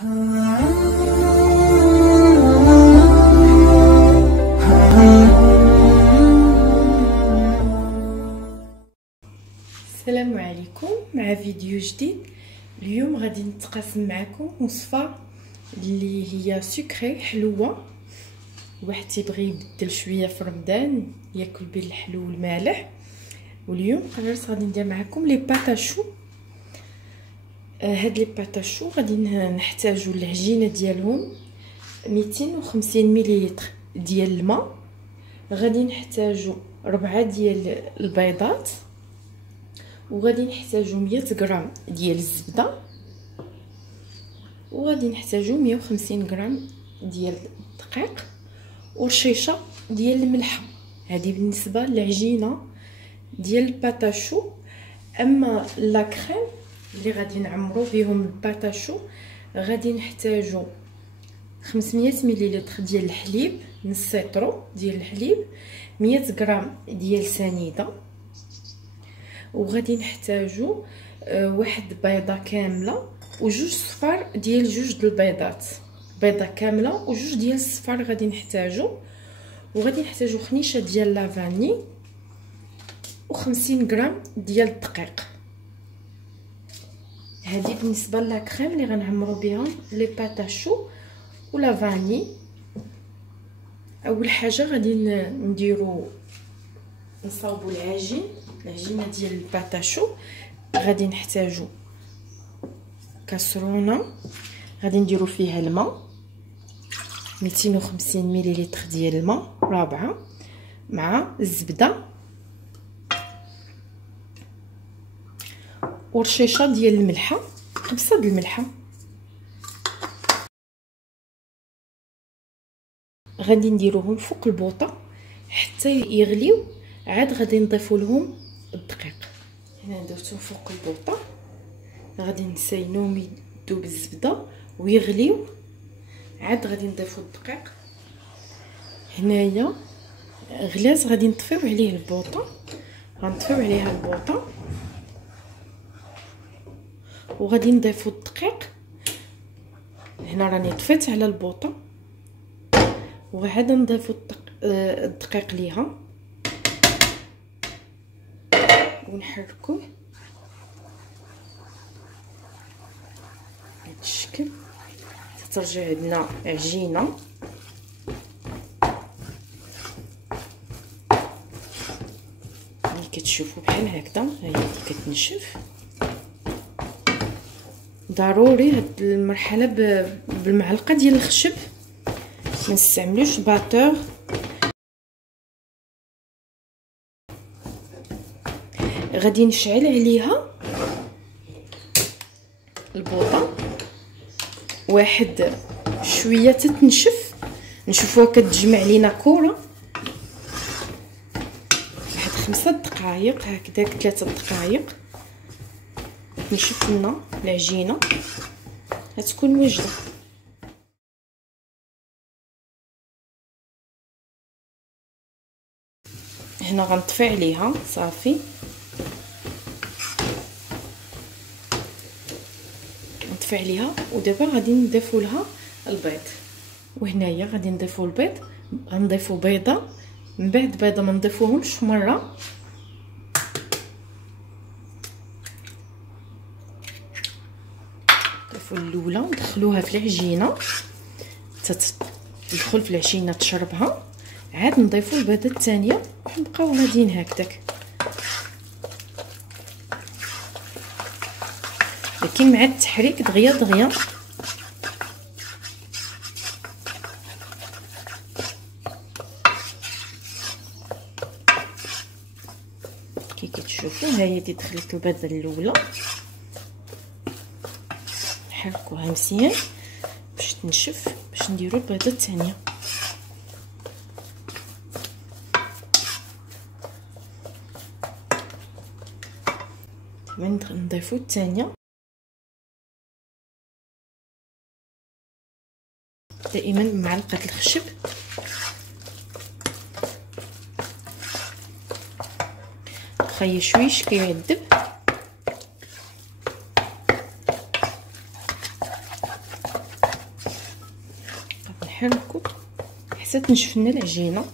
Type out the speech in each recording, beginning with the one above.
السلام عليكم، مع فيديو جديد. اليوم غادي نتقاسم معكم وصفه اللي هي سكري حلوه. واحد تيبغي يبدل شويه في رمضان ياكل بين الحلو والمالح. واليوم قررت غادي ندير معكم لي باتاشو. هاد لي باتاشو غادي نحتاجو العجينه ديالهم 250 مليلتر ديال الماء، غادي نحتاجو 4 ديال البيضات، وغادي نحتاجو 100 غرام ديال الزبده، وغادي نحتاجو 150 غرام ديال الدقيق، ورشيشه ديال الملحه. هذه بالنسبه للعجينه ديال الباتاشو. اما لا كريم اللي غادي نعمرو بهم الباتاشو غادي نحتاجو 500 مليلتر ديال الحليب، نص لتر ديال الحليب، 100 غرام ديال سنيده، وغادي نحتاجو واحد بيضه كامله وجوج صفار ديال جوج د البيضات، بيضه كامله وجوج ديال الصفار غادي نحتاجو. وغادي نحتاجو خنيشه ديال لافاني و50 غرام ديال الدقيق. هذه بالنسبه لا كريم اللي غنعمرو بها لي باتاشو ولا فاني. اول حاجه غادي نديرو نصاوبوا العجينه ديال الباتاشو. غادي نحتاجو كاسرونه غادي نديرو فيها الماء 250 مليلتر ديال الماء رابعه، مع الزبده ورشيشه ديال الملحه، قبصه د الملحه. غادي نديروهم فوق البوطه حتى يغليو، عاد غادي نضيفوا لهم الدقيق. هنا درتو فوق البوطه، غادي نسينوهم يذوب الزبده ويغليو، عاد غادي نضيفوا الدقيق. هنايا غلاز غادي نطفيو عليه البوطه، غنطفيو عليها البوطه وغادي نضيفوا الدقيق. هنا راني طفيت على البوطه وعاد نضيفوا الدقيق ليها ونحركوه بهذا الشكل حتى ترجع عندنا عجينه. ملي كتشوفوا بحال هكذا هي كتنشف. ضروري هاد المرحله بالمعلقه ديال الخشب، ما نستعملوش باتور. غادي نشعل عليها البوطه واحد شويه تتنشف، نشوفوها كتجمع لينا كره. واحد 5 دقائق هكذاك، 3 دقائق نشوف لنا العجينه غتكون واجده. هنا غنطفي عليها صافي، نطفي عليها. ودابا غادي نضيفوا لها البيض. وهنايا غادي نضيفوا البيض، غنضيفوا بيضه من بعد بيضه، ما نضيفوهمش مره. نضيفوا الاولى ندخلوها في العجينه تدخل في العجينه تشربها، عاد نضيفوا البيضه الثانيه ونبقاو غاديين هكذاك. لكن مع التحريك دغيا دغيا كي كتشوفوا. ها هي دخلت البيضه الاولى، نحركوها مزيان باش تنشف باش نديرو البيضه الثانيه. نضيفو الثانيه. دائما بمعلقه الخشب خي شويش كيعذب. نحركو حتى تنشف لنا العجينه.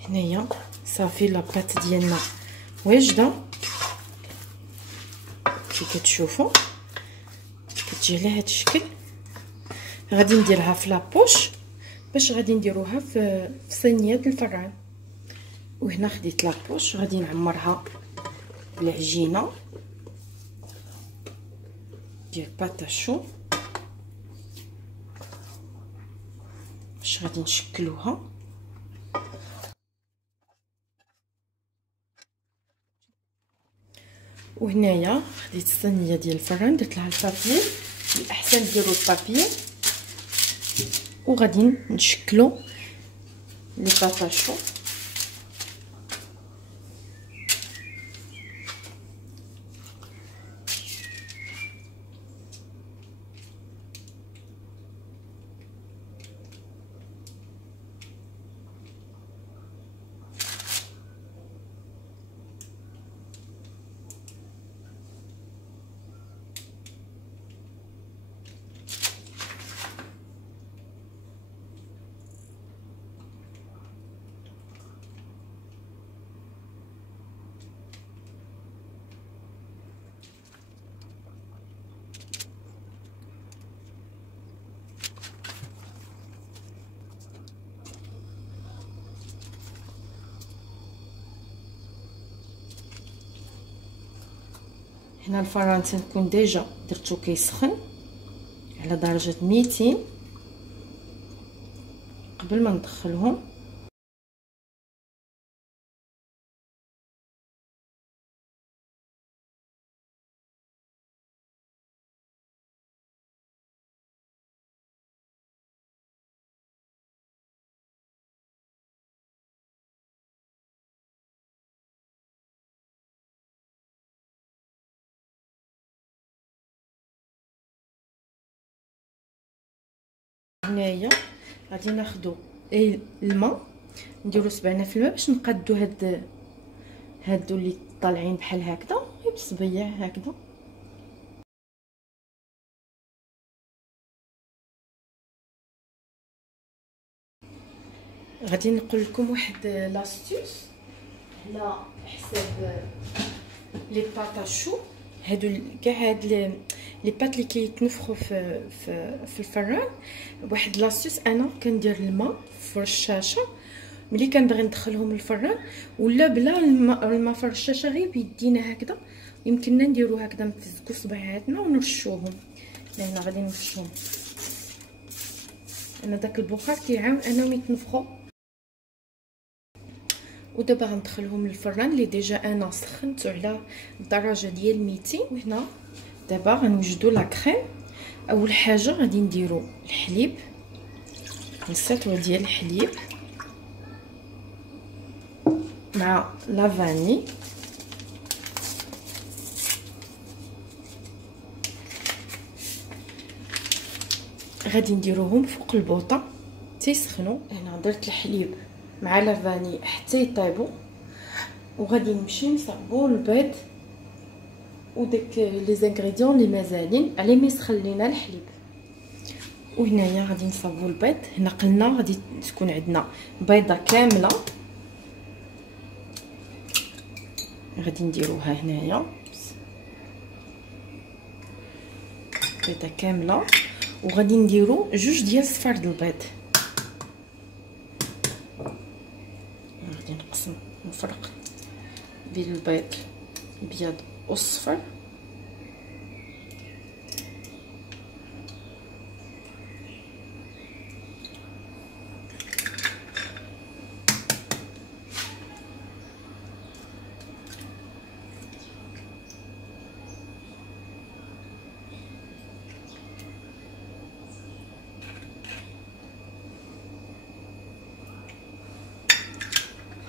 هنايا صافي لاباط ديالنا واجده كي كتشوفوا، كتجي على هذا الشكل. غادي نديرها في لابوش باش غادي نديروها في صينيه الفران. وهنا خديت لابوش غادي نعمرها بالعجينه ديال باتاشو باش غادي نشكلوها. وهنايا خديت الصينيه ديال الفران درت لها البابي، الاحسن ديروا البابي، وغادي نشكلو لي باتاشو. هنا الفران تنكون ديجا درتو كيسخن على درجه 200 قبل ما ندخلهم. هنايا غادي ناخدو الماء نديرو سبعنا في الماء باش نقادو هادو اللي طالعين بحال هكذا غير بصبيع هكذا. غادي نقول لكم واحد لاستيوس على حساب لي باتاشو. هادو كاع هاد لي بات اللي كيتنفخوا في الفران. واحد لاستيوس انا كندير الماء في الرشاشه ملي كنبغي ندخلهم للفران، ولا بلا الماء في الرشاشه غير بيدينا هكذا. يمكننا نديرو هكذا نتزكو صباعاتنا ونرشوهم. هنا غادي نرشوهم انا داك البخار كيعاون انهم يتنفخوا. ودابا غندخلهم للفران اللي ديجا انا سخنته على الدرجه ديال 200. وهنا دابا غنوجدوا لا كريم. اول حاجه غادي نديروا الحليب، السطوه ديال الحليب مع لا فاني، غادي نديروهم فوق البوطه تيسخنوا. هنا درت الحليب مع لا فاني حتى يطيبوا، وغادي نمشي نصاوبوا البيض وداك لي زانغريديون اللي مازالين على ما يسخن لينا الحليب. وهنايا غادي نصاوبوا البيض. هنا قلنا غادي تكون عندنا بيضه كامله، غادي نديروها هنايا بيضه كامله، وغادي نديرو 2 ديال صفار د البيض. غادي نقسم نفرق بين البيض الابيض والصفر.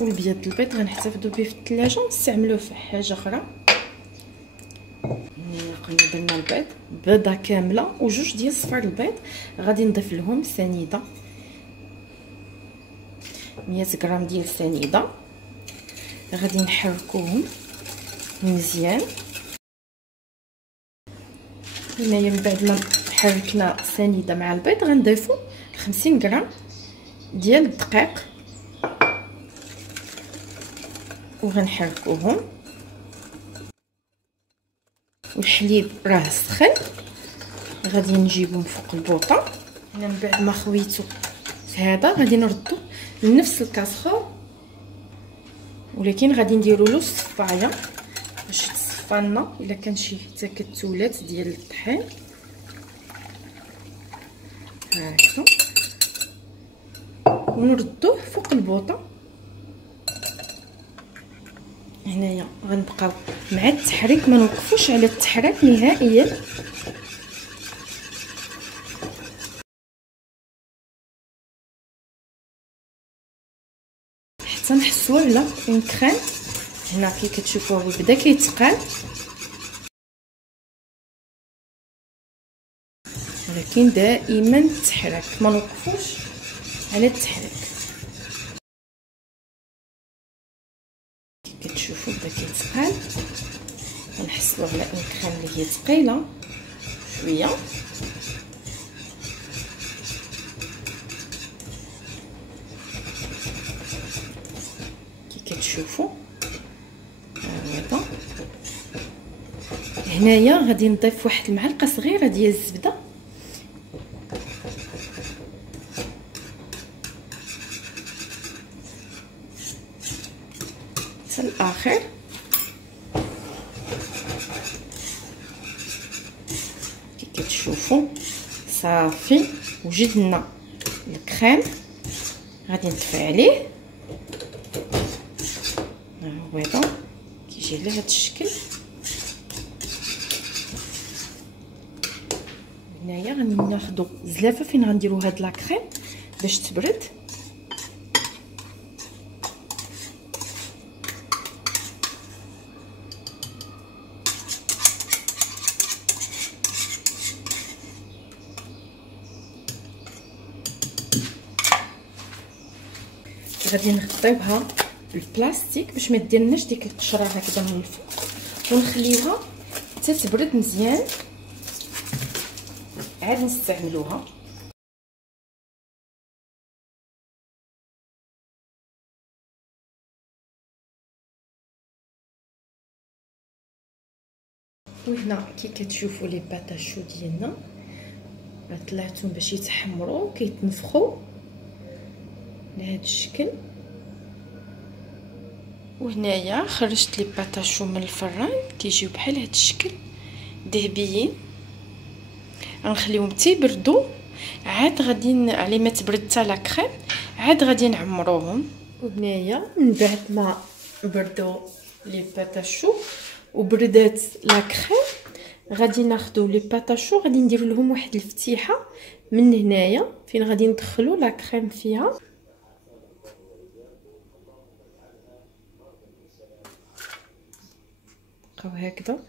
والبيض البيض غنحتفظوا به في الثلاجه ونستعملوه في حاجه اخرى. قلنا درنا البيض البيض، بيضه كامله وجوج ديال صفار البيض. غادي نضيف لهم سنيده، 100 غرام ديال سنيده. غادي نحركوهم مزيان. هنايا من بعد ما حركنا السنيده مع البيض غنضيفو 50 غرام ديال الدقيق وغنحركوهم. والحليب راه سخن، غادي نجيبو من فوق البوطه. هنا من بعد ما خويتو في هذا غادي نردو لنفس الكاسخول، ولكن غادي نديرو له الصفايه باش تصفى لنا الا كان شي تكتلات ديال الطحين. هكا ونردوه فوق البوطه. هنايا غنبقاو مع التحريك، ما نوقفوش على التحريك نهائيا حتى نحسوا على اون كريم. هنا كي كتشوفوا بدا كيتقال، ولكن دائما التحريك، ما نوقفوش على التحريك. كي كتشوفوا بدا كيتقال، غنحسوا على اون كريم اللي هي ثقيله شويه. كتشوفوا هذا. هنايا غادي نضيف واحد المعلقه صغيره ديال الزبده، حتى الاخر. كي كتشوفوا صافي وجدنا الكريم. غادي نطفي عليه. هو هذا كيجي على هذا الشكل. هنايا غناخذوا زلافه فين غنديروا هاد لاكريم باش تبرد. غادي نغطيوها بالبلاستيك باش ما ديرناش ديك القشره هكذا من الفوق، ونخليوها حتى تبرد مزيان عاد نستعملوها. وهنا كي كتشوفوا لي باتاشو ديالنا راه طلعتهم باش يتحمروا كيتنفخوا لهذا الشكل. وهنايا خرجت لي باتاشو من الفران كيجيو بحال هذا الشكل ذهبيين. غنخليهم تيبردوا، عاد غادي على ما تبرد حتى لا كريم عاد غادي نعمروهم. وهنايا من بعد ما بردوا لي باتاشو وبردات لا كريم غادي ناخذوا لي باتاشو، غادي ندير لهم واحد الفتيحه من هنايا فين غادي ندخلوا لا كريم فيها. بقاو هكذا.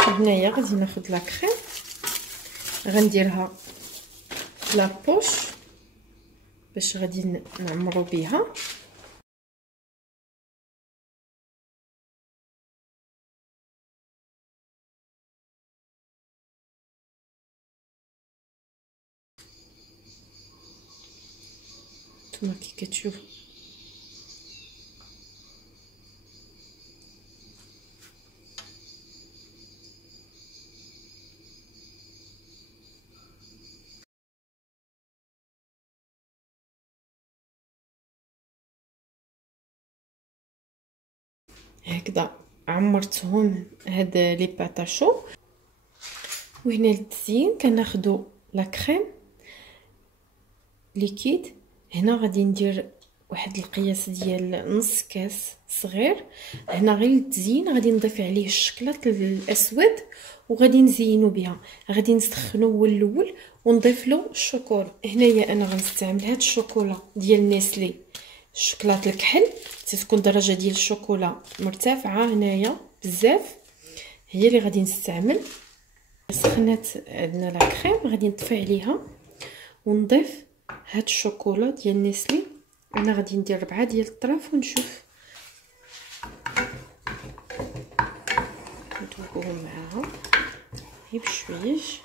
هنايا غادي ناخذ لا كريم غنديرها في لابوش باش غادي نعمرو بها. نتوما كي كتشوفوا هكذا عمرتهم هاد لي باتاشو. وهنا للتزيين كناخذوا لا كريم ليكيد. هنا غادي ندير واحد القياس ديال نص كاس صغير. هنا غير للتزيين غادي نضيف عليه الشكلاط الاسود وغادي نزينو بها. غادي نسخنو هو الاول ونضيف له الشوكولا. هنايا انا غنستعمل هاد الشوكولا ديال نيسلي الشوكلاط الكحل، تكون درجه ديال الشوكولا مرتفعه هنايا بزاف، هي اللي غادي نستعمل. سخنات عندنا لا كريم، غادي نطفي عليها ونضيف هاد الشوكولا ديال نيسلي. انا غادي ندير 4 ديال الطراف ونشوف ندوبهم معاها غير بشويش.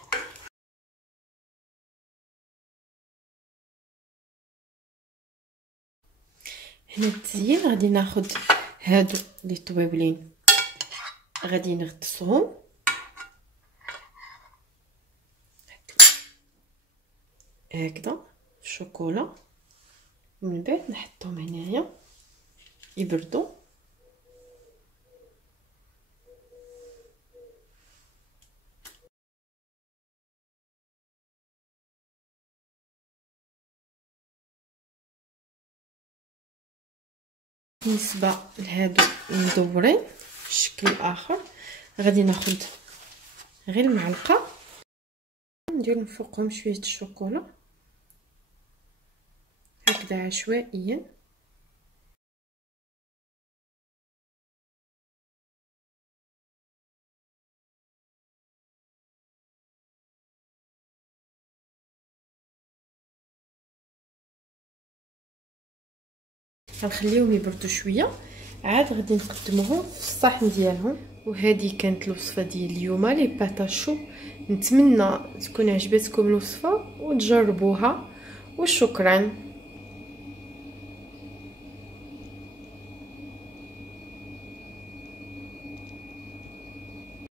هنا التزيين غادي ناخد هادو لي طويبلين غادي نغطسهم هكذا في الشوكولا، من بعد نحطهم هنايا يبردوا. بالنسبه لهادو المدورين بشكل اخر غادي ناخد غير المعلقه ندير من فوقهم شويه الشوكولا هكذا عشوائيا. غنخليهم يبردوا شويه، عاد غادي نقدموهم في الصحن ديالهم. وهذه كانت الوصفه ديال اليوم لي باتاشو. نتمنى تكون عجبتكم الوصفه وتجربوها، وشكرا.